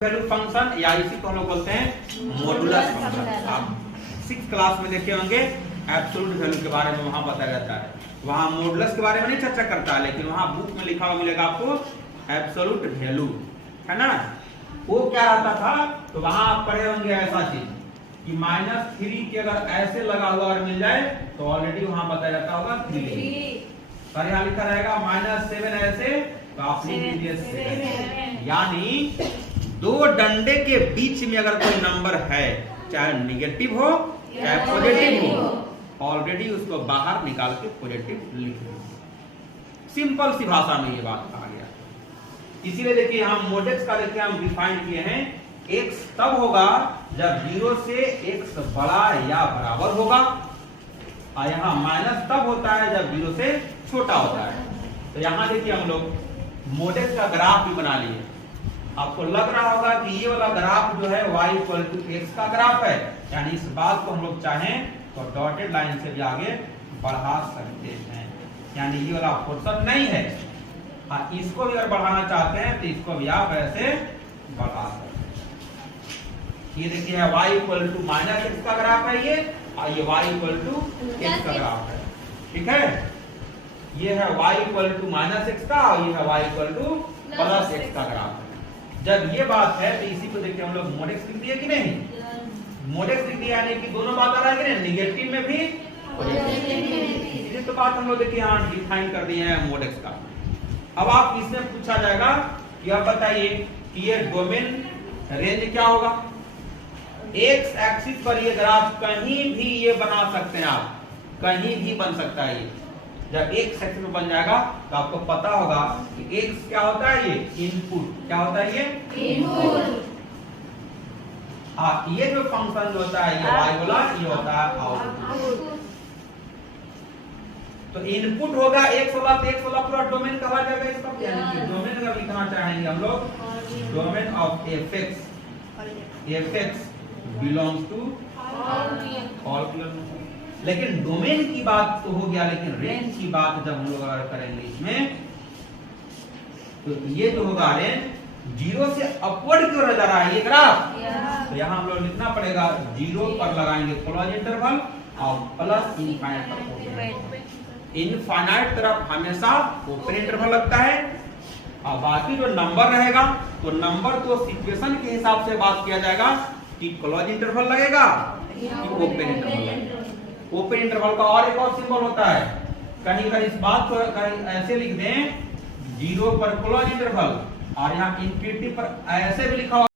Value function या इसी को हम लोग बोलते हैं मॉडुलस फंक्शन। आप 6th क्लास में देखे होंगे एब्सोल्यूट वैल्यू के बारे में, वहां बताया जाता है। वहां मॉडुलस के बारे में नहीं चर्चा करता है, लेकिन वहां बुक में लिखा हुआ मिलेगा आपको एब्सोल्यूट वैल्यू, है ना। वो क्या रहता था, तो वहां आप पढ़े होंगे ऐसा चीज कि -3 के अगर ऐसे लगा हुआ और मिल जाए तो ऑलरेडी वहां बताया जाता होगा 3। पर यहाँ लिखा रहेगा -7 ऐसे तो आपने यानी दो डंडे के बीच में अगर कोई नंबर है, चाहे निगेटिव हो चाहे पॉजिटिव हो, ऑलरेडी उसको बाहर निकाल के पॉजिटिव लिख दो। सिंपल सी भाषा में ये बात कहा गया। इसीलिए देखिए हम मोडेक्स का देखिए हम डिफाइन किए हैं, x तब होगा जब 0 से x बड़ा या बराबर होगा, और यहाँ माइनस तब होता है जब 0 से छोटा होता है। तो यहाँ देखिए हम लोग मोडेक्स का ग्राफ भी बना लिए। आपको लग रहा होगा कि ये वाला ग्राफ जो है y = x का ग्राफ है, यानी इस बात को हम लोग चाहें तो डॉटेड लाइन से भी आगे बढ़ा सकते हैं, यानी ये वाला पोर्शन नहीं है। हाँ, इसको भी अगर बढ़ाना चाहते हैं तो इसको भी आप ऐसे बढ़ा सकते हैं। ये देखिए y = -x का ग्राफ है ये, और ये y = x का ग्राफ है, ठीक है। ये है y = -x का और ये है y = +x का ग्राफ है। जब ये बात है तो इसी को देखिए हम लोग मोडेक्स लिख दिए कि नहीं, मोडेक्स लिख दिया, यानी कि दोनों बात आ रहा है कि नहीं, निगेटिव में भी पॉजिटिव। तो बात हम लोग देखिए यहाँ डिफाइन कर दिए हैं मोडेक्स का। अब आप इसमें पूछा जाएगा कि आप बताइए कि ये डोमेन रेंज क्या होगा। एक्स एक्सिस पर ये ग्राफ कहीं भी ये बना सकते हैं आप, कहीं भी बन सकता है ये। जब एक सेक्शन में बन जाएगा तो आपको पता होगा कि x क्या होता है, ये इनपुट क्या होता है, ये इनपुट। हाँ, ये जो फंक्शन होता है ये y वाला, ये होता है आउटपुट। तो इनपुट होगा x वाला, तो x वाला पूरा डोमेन कहा जाएगा इसका, यानी कि डोमेन अगर लिखना चाहेंगे हम लोग, domain of fx belongs to all. लेकिन डोमेन की बात तो हो गया, लेकिन रेंज की बात जब हम लोग अगर करेंगे इसमें, तो ये जो होगा रेंज 0 से अपवर्ड की ओर जा रहा है ये ग्राफ। तो यहाँ हम लोग लिखना पड़ेगा 0 पर लगाएंगे क्लोज इंटरवल और प्लस इनफाइनाइट पर। इनफाइनाइट तरफ हमेशा ओपन इंटरवल लगता है, और बाकी जो नंबर रहेगा तो नंबर तो सिचुएशन के हिसाब से बात किया जाएगा कि क्लोज इंटरवल लगेगा कि ओपन इंटरवल लगेगा। ओपन इंटरवल का और एक और सिंबल होता है, कहीं अगर इस बात को कहीं ऐसे लिख दें 0 पर क्लोज इंटरवल और यहाँ इंफिनिटी पर ऐसे भी लिखा